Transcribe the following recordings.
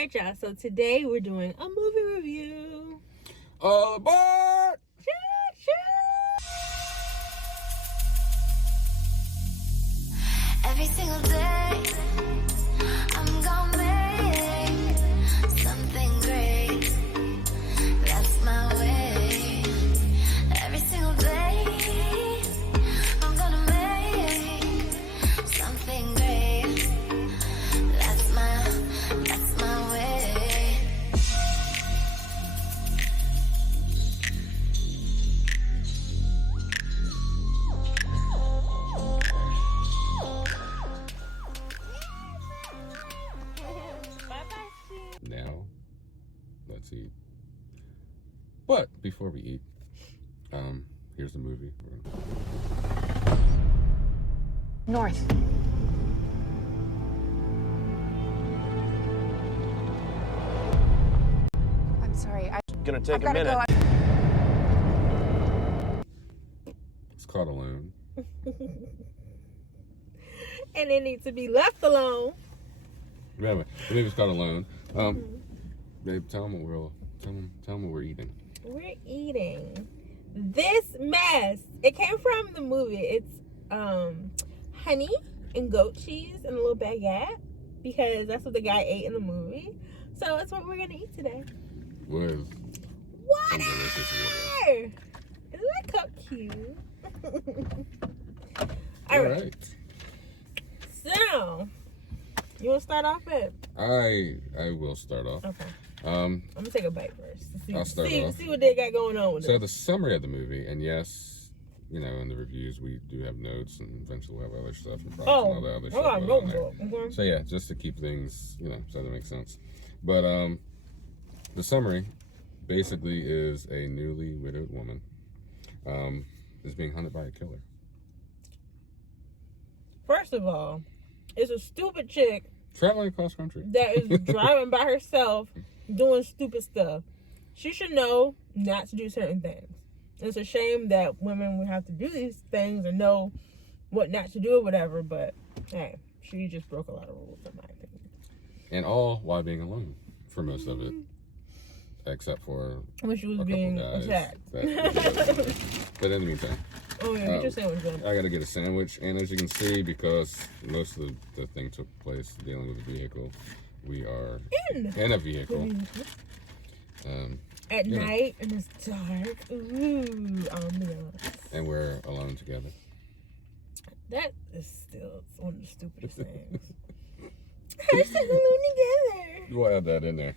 Alright, y'all. So today we're doing a movie review. All aboard! Every single day, I'm gonna make something great. That's my way. Every single day, I'm gonna make something great. That's my way. Now, let's eat. But before we eat, here's the movie. North. I'm sorry. Gonna take I've a gotta minute. go. It's called Alone. And it needs to be left alone. Remember, the movie's called Alone. Babe, tell them what we're eating. We're eating this mess. It came from the movie. It's honey and goat cheese and a little baguette because that's what the guy ate in the movie. So that's what we're gonna eat today. With Water! some delicious water. Isn't that cup cute? All right. So, you want to start off it? I will start off. Okay. Um, I'm gonna take a bite first. I'll start off. See what they got going on with So it. the summary of the movie, and yes, you know, in the reviews we do have notes, and eventually we'll have other stuff and props and all the other stuff got on there. notebook. So yeah, just to keep things, you know, so that makes sense. But the summary basically is a newly widowed woman is being hunted by a killer. First of all, it's a stupid chick Traveling across country. that is driving by herself doing stupid stuff. She should know not to do certain things. It's a shame that women would have to do these things and know what not to do or whatever, but hey, she just broke a lot of rules in my opinion. And all while being alone for most of it. Except for When she was a couple being guys. attacked. But in the meantime, Oh yeah, get your sandwich done. I gotta get a sandwich, and as you can see, because most of the thing took place dealing with the vehicle, we are in a vehicle. At you know, night and it's dark. Ooh, ambiance. and we're alone together. That is still one of the stupidest things. We're sitting alone together. We'll add that in there.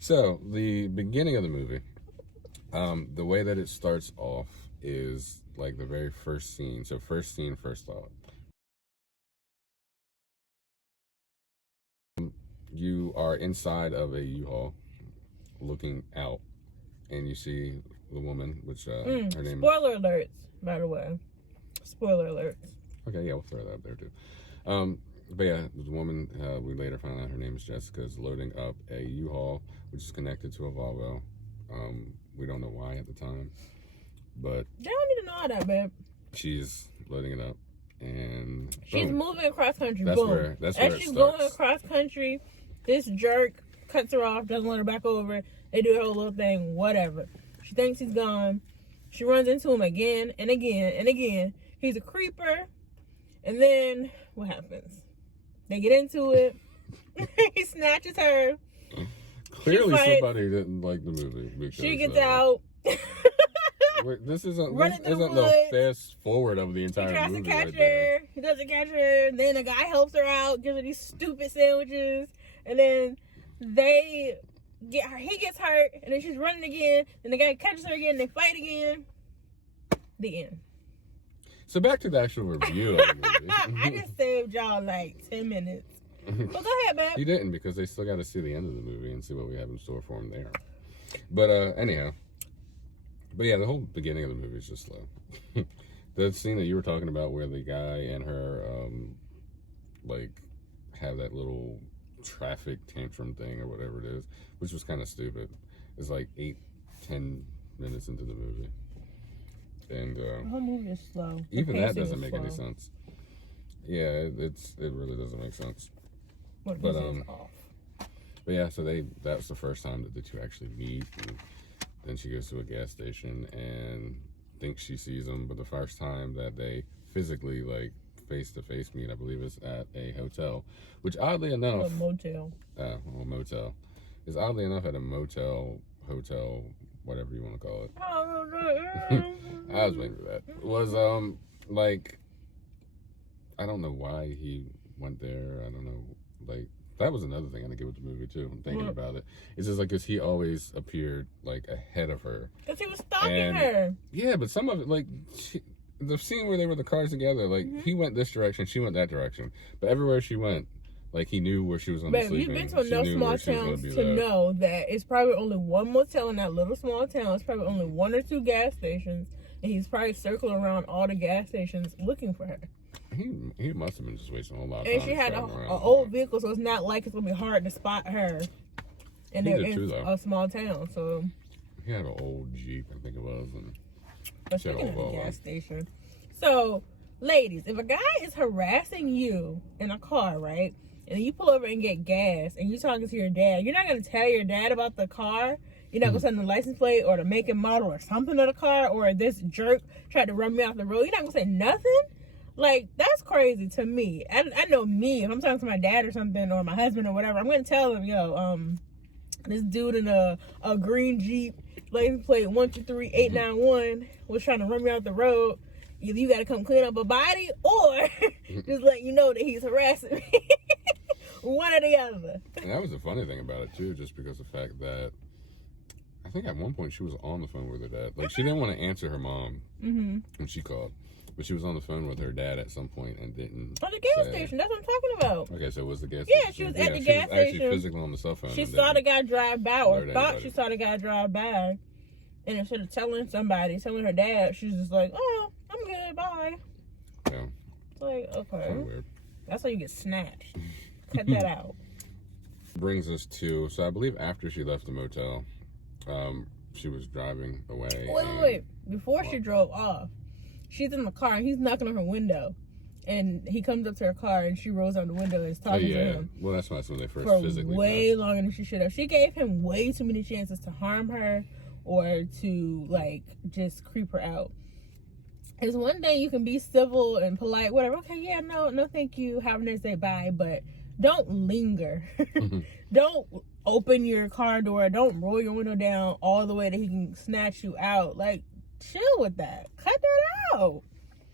So the beginning of the movie, the way that it starts off is like the very first scene. So first scene, first thought. You are inside of a U-Haul, looking out, and you see the woman, which her name. Spoiler alerts, by the way. Spoiler alerts. Okay, yeah, we'll throw that up there too. But yeah, the woman, we later found out her name is Jessica, is loading up a U-Haul, which is connected to a Volvo. We don't know why at the time, but They don't need to know all that, babe. she's loading it up, and She's boom. moving across country. That's Boom. where As it she's starts. going across country, this jerk cuts her off, doesn't let her back over. They do her whole little thing, whatever. She thinks he's gone. She runs into him again and again and again. He's a creeper. And then what happens? They get into it. He snatches her. Clearly, fights. somebody didn't like the movie. Because, She gets out. This isn't Running through the woods. fast forward of the He entire tries to movie. catch right there. her. He doesn't catch her. Then a guy helps her out, gives her these stupid sandwiches. And then they get her. He gets hurt. And then she's running again. And the guy catches her again. They fight again. The end. So back to the actual review of the movie. I just saved y'all like 10 minutes. Well, go ahead, babe. You didn't, because they still got to see the end of the movie and see what we have in store for them there. But anyhow, but yeah, the whole beginning of the movie is just slow. The scene that you were talking about, where the guy and her like have that little traffic tantrum thing or whatever it is, which was kind of stupid, is like 8-10 minutes into the movie, and The whole movie is slow. The even that pacing doesn't is make any slow. sense. Yeah, it really doesn't make sense. What But, is off? But yeah, so that's the first time that the two actually meet. And then she goes to a gas station and thinks she sees him, but the first time that they physically, like, face-to-face meet, I believe, is at a hotel, which oddly enough... A motel. Well, motel. Is oddly enough at a motel, hotel, whatever you want to call it. I was waiting for that. Was, like, I don't know why he went there. I don't know, like, that was another thing I didn't get with the movie, too. I'm thinking about it. It's just, like, because he always appeared, like, ahead of her. Because he was stalking her. Yeah, but some of it, like, the scene where they were the cars together, like, he went this direction, she went that direction. But everywhere she went, like, he knew where she was going to be sleeping. You've been to enough small towns to know that it's probably only one motel in that little small town. It's probably only one or two gas stations. And he's probably circling around all the gas stations looking for her. He must have been just wasting a whole lot of time. And she had an old vehicle, so it's not like it's going to be hard to spot her in a small town. So he had an old Jeep, I think it was. But speaking of the gas station, so ladies, if a guy is harassing you in a car, right, and you pull over and get gas, and you're talking to your dad, you're not going to tell your dad about the car. You're not going to send the license plate or the make and model or something of the car, or this jerk tried to run me off the road. You're not going to say nothing? Like, that's crazy to me. I know me, if I'm talking to my dad or something, or my husband or whatever, I'm going to tell him, yo, this dude in a green Jeep, license plate 123891, was trying to run me off the road. Either you got to come clean up a body, or just let you know that he's harassing me. One or the other. And that was the funny thing about it, too, just because of the fact that I think at one point she was on the phone with her dad. Like, she didn't want to answer her mom when she called. But she was on the phone with her dad at some point and didn't. On the gas station, that's what I'm talking about. Okay, so it was the gas station. Yeah, she was at the gas station. Actually physically on the cell phone. She saw the guy drive by, or thought she saw the guy drive by. And instead of telling her dad, she was just like, oh, I'm good, bye. Yeah. It's like, okay. Kind of weird. That's how you get snatched. Cut that out. Brings us to, so I believe after she left the motel, she was driving away. Wait. Before she drove off, she's in the car and he's knocking on her window, and he comes up to her car and she rolls down the window and is talking to him. Well, that's when they first for physically way met. Longer than she should have. She gave him way too many chances to harm her or to, like, just creep her out. It's one thing you can be civil and polite, whatever. Okay, yeah, no, thank you. Have a nice day, bye. But don't linger. Don't open your car door. Don't roll your window down all the way that he can snatch you out. Like, chill with that. Cut that out.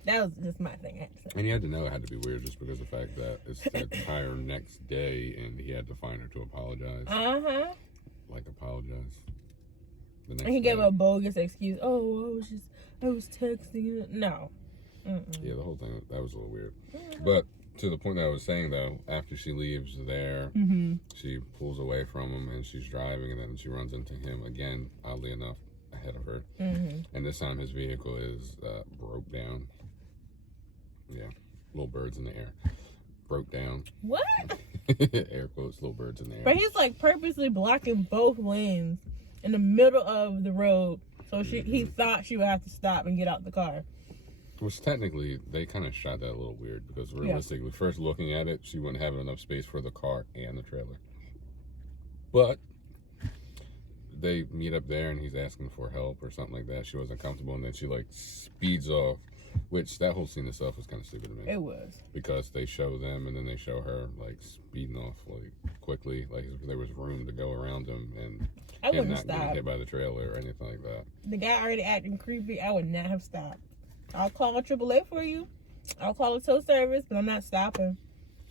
That was just my thing. I had to say. And you had to know it had to be weird just because of the fact that it's the entire next day and he had to find her to apologize. Like, apologize. And he gave a bogus excuse. Oh, I was texting. No. Yeah, the whole thing, that was a little weird. But to the point that I was saying, though, after she leaves there, she pulls away from him and she's driving, and then she runs into him again, oddly enough, ahead of her. And this time his vehicle is broke down. Yeah, little birds in the air. Broke down. What? Air quotes, little birds in the air. But he's, like, purposely blocking both lanes in the middle of the road, so he thought she would have to stop and get out the car. Which technically, they kind of shot that a little weird, because realistically, first looking at it, she wouldn't have enough space for the car and the trailer. But they meet up there and he's asking for help or something like that. She wasn't comfortable, and then she, like, speeds off, which that whole scene itself was kind of stupid to me. It was. Because they show them and then they show her, like, speeding off, like, quickly. Like, there was room to go around him and him not getting hit by the trailer or anything like that. The guy already acting creepy. I would not have stopped. I'll call a AAA for you. I'll call a tow service, but I'm not stopping.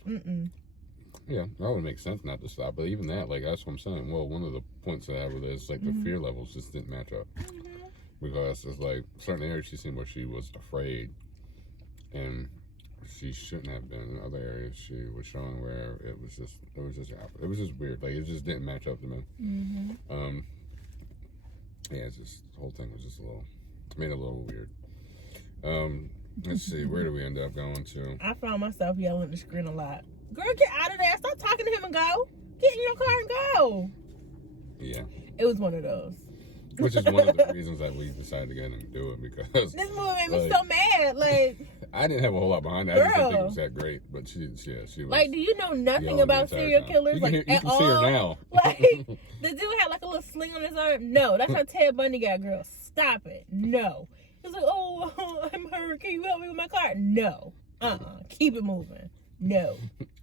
Yeah, that would make sense not to stop. But even that, like, that's what I'm saying. Well, one of the points I have with it is, like, the fear levels just didn't match up. Because it's like certain areas she seemed where she was afraid, and she shouldn't have been. In other areas she was showing where it was just weird. Like, it just didn't match up to me. Yeah, it's just, the whole thing was just made it a little weird. Let's see, where do we end up going to? I found myself yelling at the screen a lot. Girl, get out of there. Stop talking to him and go. Get in your car and go. Yeah. It was one of those. Which is one of the reasons that we decided to go in and do it, because This movie made me so mad. Like, I didn't have a whole lot behind it. I just didn't think it girl. was that great. But she was like, do you know nothing yelling the about entire serial time. killers? You Like, can at see all? her now. Like, the dude had like a little sling on his arm. No, that's how Ted Bundy got, girl. Stop it. No. He's like, oh, I'm hurt. Can you help me with my car? No. Keep it moving. No.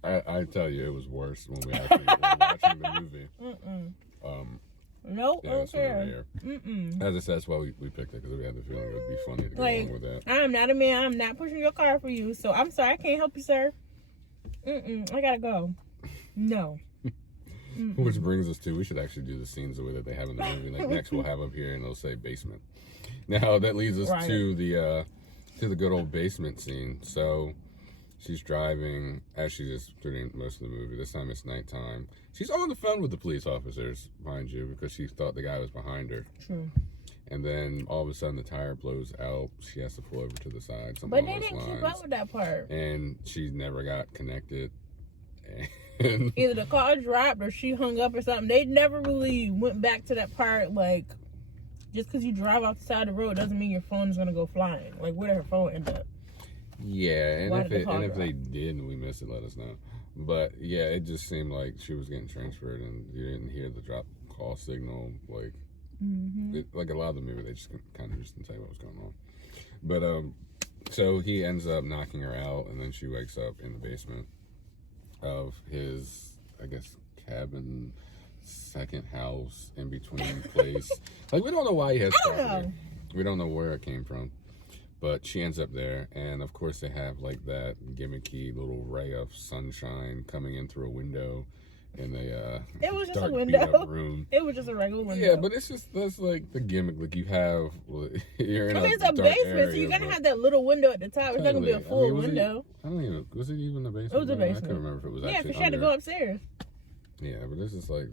I tell you, it was worse when we actually were watching the movie. Nope. Yeah, that's Okay. over here. As I said, that's why we picked it, because we had the feeling it would be funny to go Like, along with that. I'm not a man. I'm not pushing your car for you. So I'm sorry. I can't help you, sir. I gotta go. No. Which brings us to, we should actually do the scenes the way that they have in the movie. Like, next we'll have up here and they'll say basement. Now that leads us to the good old basement scene. So she's driving, as she is through most of the movie. This time it's nighttime. She's on the phone with the police officers, mind you, because she thought the guy was behind her. True. And then all of a sudden the tire blows out. She has to pull over to the side. But they didn't keep up with that part. And she never got connected. And Either the car dropped or she hung up or something. They never really went back to that part. Like, just because you drive off the side of the road doesn't mean your phone is going to go flying. Like, where did her phone end up? yeah, and Why if did the car if they drop? did and we missed it, let us know. But yeah, it just seemed like she was getting transferred and you didn't hear the drop call signal. Like, like a lot of the movie, they just kind of just didn't tell you what was going on. But so he ends up knocking her out, and then she wakes up in the basement of his, I guess, cabin, second house, in between place. Like, we don't know why he has property. We don't know where it came from. But she ends up there, and of course they have like that gimmicky little ray of sunshine coming in through a window in a It was just dark, a window. beat-up room. It was just a regular window. Yeah, but it's just, that's like the gimmick. Like, you have, you're in I mean, it's a dark basement, area, so you're going to but have that little window at the top. It's not going to be a full window. I don't even, was it even a basement? It was a I basement. can't remember if it was Yeah, actually because she had to under. go upstairs. Yeah, but this is like,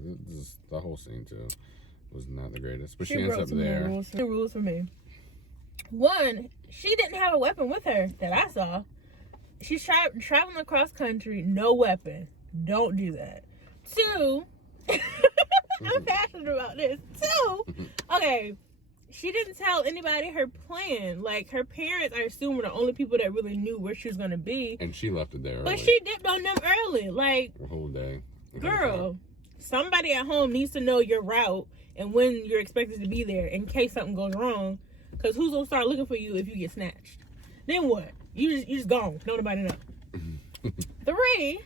the whole scene too was not the greatest. But she She ends broke up some there. rules. Two rules for me. One, she didn't have a weapon with her that I saw. She's traveling across country, no weapon. Don't do that. Two, I'm passionate about this. Two, okay, she didn't tell anybody her plan. Like, her parents, I assume, were the only people that really knew where she was going to be. And she left it there early. But she dipped on them early. Like, The whole day. girl, somebody at home needs to know your route and when you're expected to be there in case something goes wrong. Because who's going to start looking for you if you get snatched? Then what? You just gone. Don't nobody know. Three,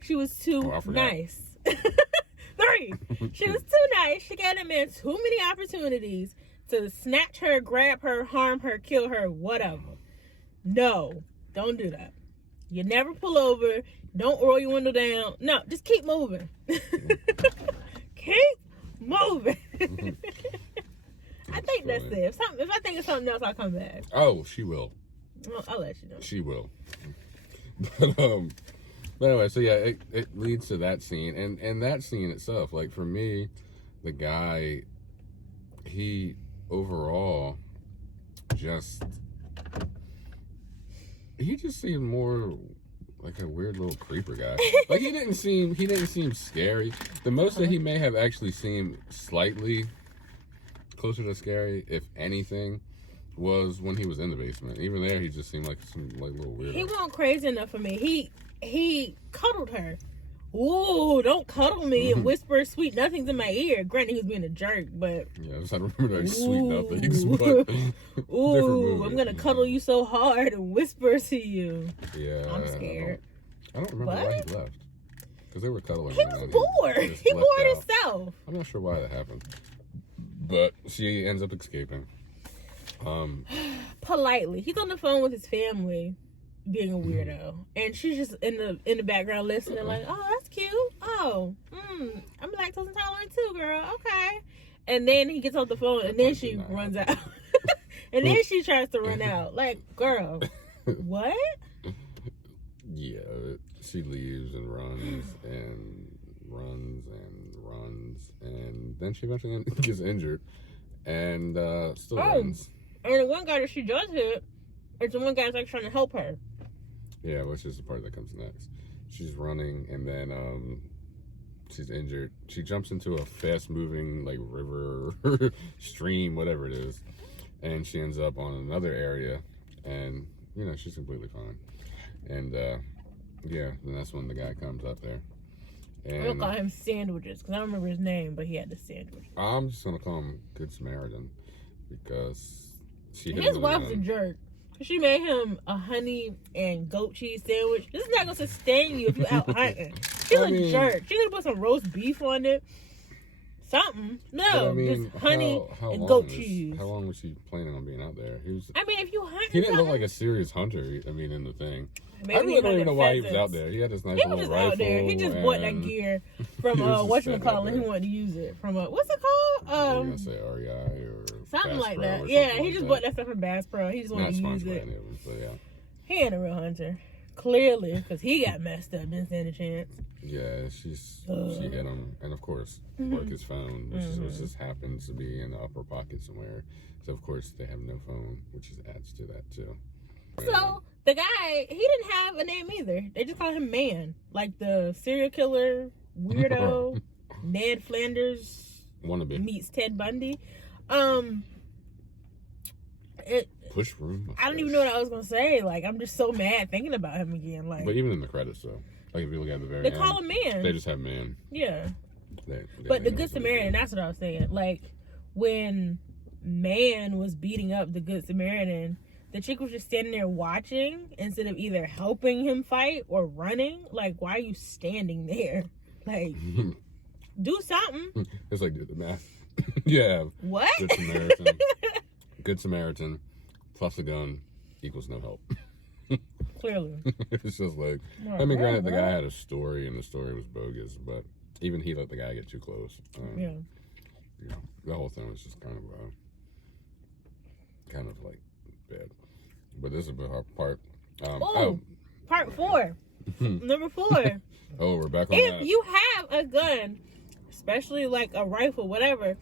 she was too nice. Three, she was too nice. She gave that man too many opportunities to snatch her, grab her, harm her, kill her, whatever. No, don't do that. You never pull over. Don't roll your window down. No, just keep moving. Keep moving. I think that's it. If I think of something else, I'll come back. Oh, she will. I'll let you know. She will. But anyway, so yeah, it leads to that scene, and that scene itself, like, for me, the guy, he overall just seemed more like a weird little creeper guy. Like, he didn't seem scary. The most that he may have actually seemed slightly closer to scary, if anything, was when he was in the basement. Even there, he just seemed like some like little weirdo. He wasn't crazy enough for me. He cuddled her. Ooh, don't cuddle me and whisper sweet nothings in my ear. Granted, he was being a jerk, but Yeah, I remember that sweet nothings, but ooh, I'm gonna cuddle you so hard and whisper to you. Yeah, I'm scared. I don't remember why he left, because they were cuddling. He and was then bored. just He left bored out. himself. I'm not sure why that happened, but she ends up escaping. Politely, he's on the phone with his family, being a weirdo, and she's just in the background listening, like, oh, that's cute. Oh, I'm lactose intolerant too, girl. Okay. And then he gets off the phone, and then she runs out, and then she tries to run out. Like, girl, what? Yeah, she leaves and runs and runs and runs, and then she eventually gets injured, and still runs. And the one guy that she does hit, it's the one guy's like trying to help her. Yeah, which is the part that comes next. She's running, and then she's injured. She jumps into a fast-moving like river, stream, whatever it is, and she ends up on another area, and you know she's completely fine. And yeah, then that's when the guy comes up there. And We'll call him Sandwiches because I don't remember his name, but he had the sandwich. I'm just gonna call him Good Samaritan because she hit His him wife's a with jerk. She made him a honey and goat cheese sandwich. This is not gonna sustain you if you out hunting. She's a jerk. She could put some roast beef on it. Something. No, just honey and goat cheese. How long was she planning on being out there? He was. I mean, if you hunt, He didn't look like a serious hunter. I mean, in the thing. Maybe I really don't even know why he was pheasants. out there. He had this nice He was little just rifle. out there. He just bought that gear from He was just sitting out whatchamacallit. He there. wanted to use it from what's it You're called? gonna say REI or Something Bass like Pro that. or Yeah, something he like just that. bought that stuff from Bass Pro. He just Not wanted to use sponsored by it. any of them, so yeah. He ain't a real hunter. Clearly, because he got messed up, didn't stand a chance. Yeah, she hit him, and of course broke his phone, which just happens to be in the upper pocket somewhere. So of course they have no phone, which adds to that too. So the guy, he didn't have a name either. They just called him Man, like the serial killer weirdo Ned Flanders Wannabe. meets Ted Bundy. Push room. I don't even know what I was gonna say. Like, I'm just so mad thinking about him again. Like, But even in the credits, though, like if you look at the very they end, call him Man. they just have man. Yeah. They But the name Good it Samaritan, that's what I was saying. Like, when Man was beating up the Good Samaritan, the chick was just standing there watching instead of either helping him fight or running. Like, why are you standing there? Like, do something. It's like do the math. Yeah. What? Good Samaritan. Good Samaritan plus a gun equals no help. Clearly. It's just like, I mean, granted, the guy had a story, and the story was bogus, but even he let the guy get too close. Yeah. You know, the whole thing was just kind of like bad. But this is the hard part. Part 4. Number 4. Oh, we're back on If that. you have a gun, especially like a rifle, whatever,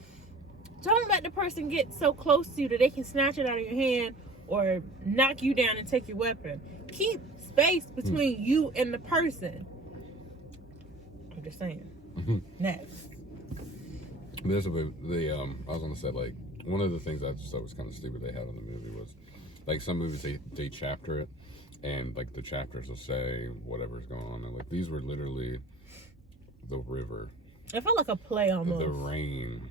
don't let the person get so close to you that they can snatch it out of your hand or knock you down and take your weapon. Keep space between you and the person. I'm just saying. Next. There's I was gonna say, like, one of the things I just thought was kind of stupid they had in the movie was, like, some movies they chapter it, and like the chapters will say whatever's going on, and like these were literally the river, It felt like a play almost. the rain.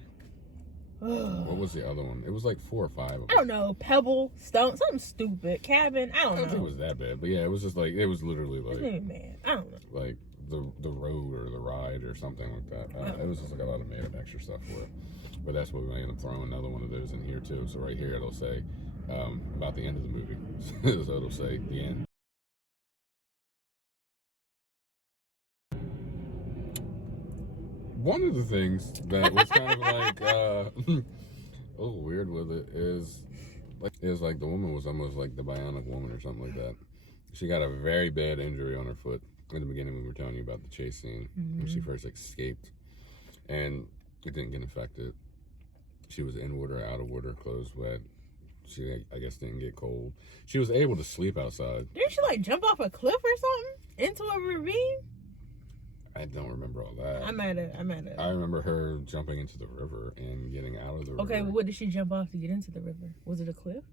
What was the other one? It was like 4 or 5 of them. I don't know. Pebble, stone, something stupid. Cabin. I I don't don't think it know. was that bad, but yeah, it was just like, it was literally It's like not even bad. I don't know. like the road or the ride or something like that. It was just like a lot of made up extra stuff for it. But that's what we might end up throwing another one of those in here too. So right here it'll say about the end of the movie. So it'll say the end. One of the things that was kind of like a little weird with it is like the woman was almost like the bionic woman or something like that. She got a very bad injury on her foot in the beginning when we were telling you about the chase scene when she first escaped, and it didn't get infected. She was in water, out of water, clothes wet. She, I guess, didn't get cold. She was able to sleep outside. Didn't she like jump off a cliff or something into a ravine? I don't remember all that. I might have. I remember her jumping into the river and getting out of the river. Okay, but what did she jump off to get into the river? Was it a cliff?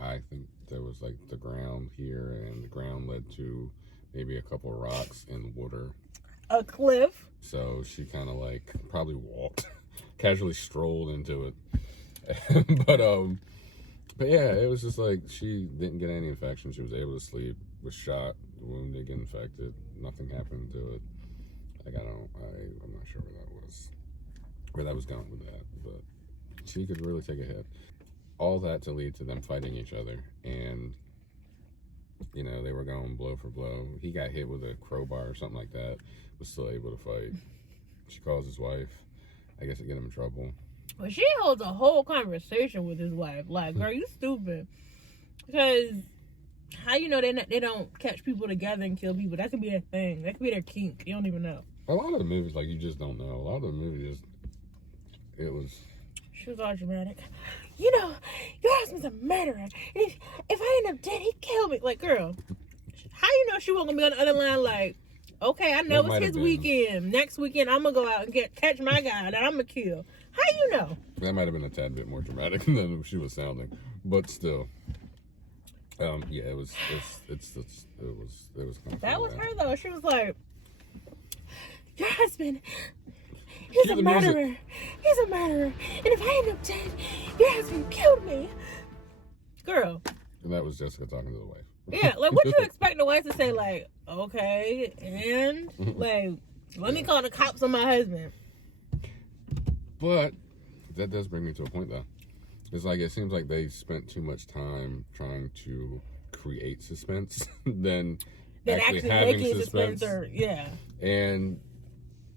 I think there was like the ground here, and the ground led to maybe a couple of rocks and water. A cliff? So she kind of like probably walked, casually strolled into it. But yeah, it was just like she didn't get any infection. She was able to sleep, was shot, the wound didn't get infected, nothing happened to it. Like I'm not sure where that was going with that, but she could really take a hit. All that to lead to them fighting each other, and you know, they were going blow for blow. He got hit with a crowbar or something like that, was still able to fight. She calls his wife. I guess it get him in trouble. Well, she holds a whole conversation with his wife. Like, girl, you stupid. Because how you know they don't catch people together and kill people? That could be their thing. That could be their kink. You don't even know. A lot of the movies, like, you just don't know. A lot of the movies, it was... She was all dramatic. You know, your husband's a murderer. And if I end up dead, he'd kill me. Like, girl, how you know she wasn't going to be on the other line like, Okay, I know That might it's have his been. weekend. Next weekend, I'm gonna go out and catch my guy that I'm gonna kill. How you know? That might have been a tad bit more dramatic than she was sounding, but still. Yeah, it was kind of That funny, was man. her though. She was like, "Your husband, he's Cue a the music. murderer. He's a murderer. And if I end up dead, your husband killed me." Girl. And that was Jessica talking to the wife. Yeah, like what you expect the wife to say? Like, okay, and like, let me call the cops on my husband. But that does bring me to a point, though. It's like it seems like they spent too much time trying to create suspense than actually having making suspense. Yeah. And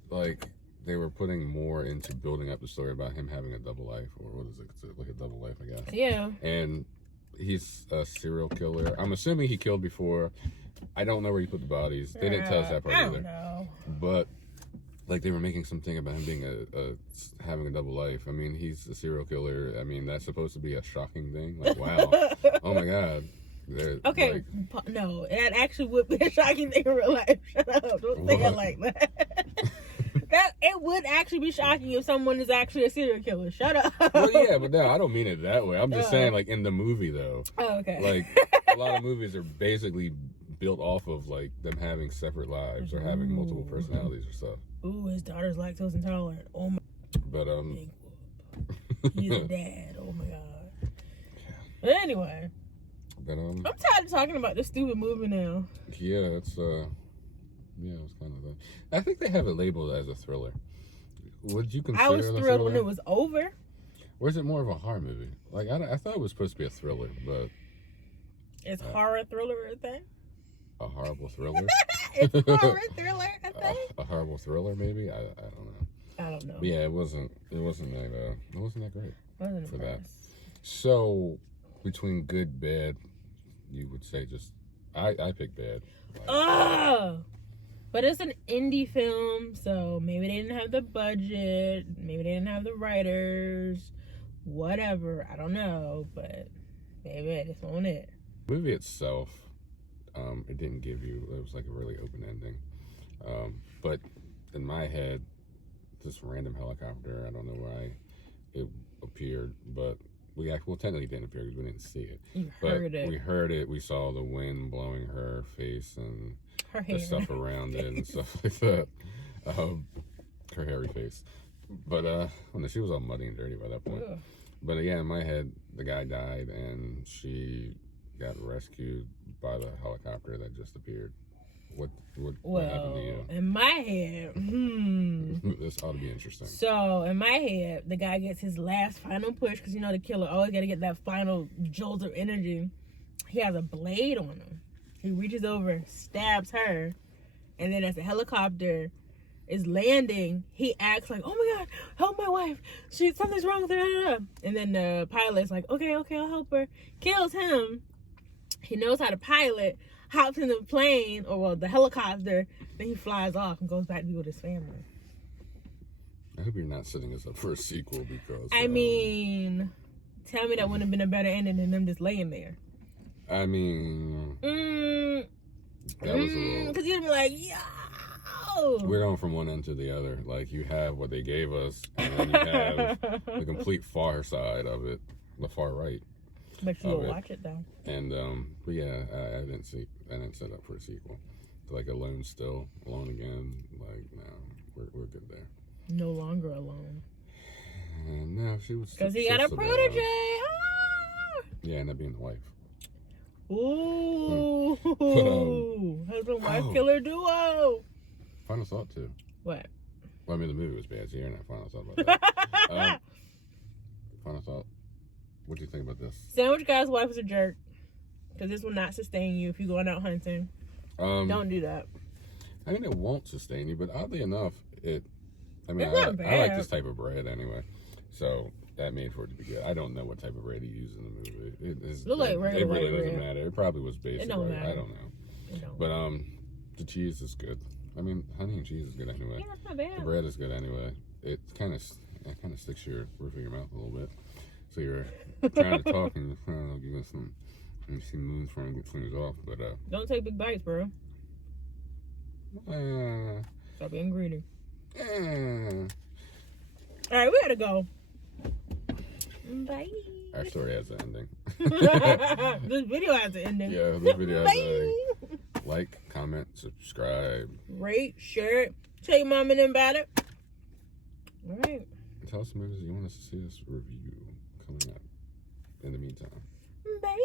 like they were putting more into building up the story about him having a double life, or what is it? It's like a double life, I guess. Yeah. And he's a serial killer. I'm assuming he killed before. I don't know where he put the bodies. They didn't tell us that part I either. don't know. But like they were making something about him being having a double life. I mean, he's a serial killer. I mean, that's supposed to be a shocking thing. Like, wow, oh my god. Okay, no, it actually would be a shocking thing in real life. Shut up! Don't say it like that. It would actually be shocking if someone is actually a serial killer. Shut up. Well, yeah, but no, I don't mean it that way. I'm just saying, like in the movie, though. Oh, okay. Like a lot of movies are basically built off of like them having separate lives or having multiple personalities or stuff. Ooh, his daughter's lactose intolerant. Oh my. But Big whoop. He's a dad. Oh my god. But anyway. But I'm tired of talking about this stupid movie now. yeah, it's kind of that. I think they have it labeled as a thriller. Would you consider I was it a thrilled when thriller? it was over. Or is it more of a horror movie? Like I thought it was supposed to be a thriller, but It's horror thriller a thing? a horrible thriller. It's horror thriller a thing? A horrible thriller, maybe. I don't know. I don't know. But yeah, it wasn't that great Wasn't for that. impressed. So between good, bad, you would say just I picked bad. Ugh! But it's an indie film, so maybe they didn't have the budget, maybe they didn't have the writers, whatever. I don't know, but maybe this one it. The movie itself, it didn't give you. It was like a really open ending. But in my head, this random helicopter. I don't know why it appeared, but technically didn't appear because we didn't see it. You But heard it. we heard it. We saw the wind blowing her face and Her the hair. stuff around it and stuff like that. Her hairy face. But she was all muddy and dirty by that point. Ugh. But yeah, in my head, the guy died and she got rescued by the helicopter that just appeared. What happened to you? In my head, This ought to be interesting. So, in my head, the guy gets his last final push because the killer always got to get that final jolt of energy. He has a blade on him. He reaches over, stabs her, and then as the helicopter is landing, he acts like, "Oh my god, help my wife! Something's wrong with her." And then the pilot's like, "Okay, I'll help her." Kills him. He knows how to pilot. Hops in the plane, the helicopter, then he flies off and goes back to be with his family. I hope you're not setting us up for a sequel because... I mean, tell me that wouldn't have been a better ending than them just laying there. I mean... that was a little... Because you'd be like, yo! We're going from one end to the other. Like, you have what they gave us, and then you have the complete far side of it, the far right. But you will watch it, though. And, but yeah, I didn't set up for a sequel. Like, Alone Again, like, no, we're good there. No longer alone. And no, she was... Because he got a protege! Ah! Yeah, and that being the wife. Ooh! Husband-wife killer duo! Final thought, too. What? Well, I mean, the movie was bad, so you're not final thought about that. Final thought. What do you think about this? Sandwich guy's wife is a jerk. Because this will not sustain you if you're going out hunting. Don't do that. I mean, it won't sustain you, but oddly enough, it's not bad. I like this type of bread anyway. So that made for it to be good. I don't know what type of bread he used in the movie. Look like regular it really white doesn't bread. matter. It probably was basic. It don't Right? matter. I don't know. It don't. But the cheese is good. I mean, honey and cheese is good anyway. Yeah, that's not bad. The bread is good anyway. It kind of sticks your roof of your mouth a little bit. So you're trying to talk and give us some. And see moons trying to get things off, but don't take big bites, bro. Stop being greedy. Uh. All right, we gotta go. Bye. Our story has an ending. This video has an ending. Yeah, this video has an ending. Bye. Like, comment, subscribe. Rate, share it. Tell your mom and them about it. All right. Tell us some movies you want us to see us review coming up in the meantime. Bye.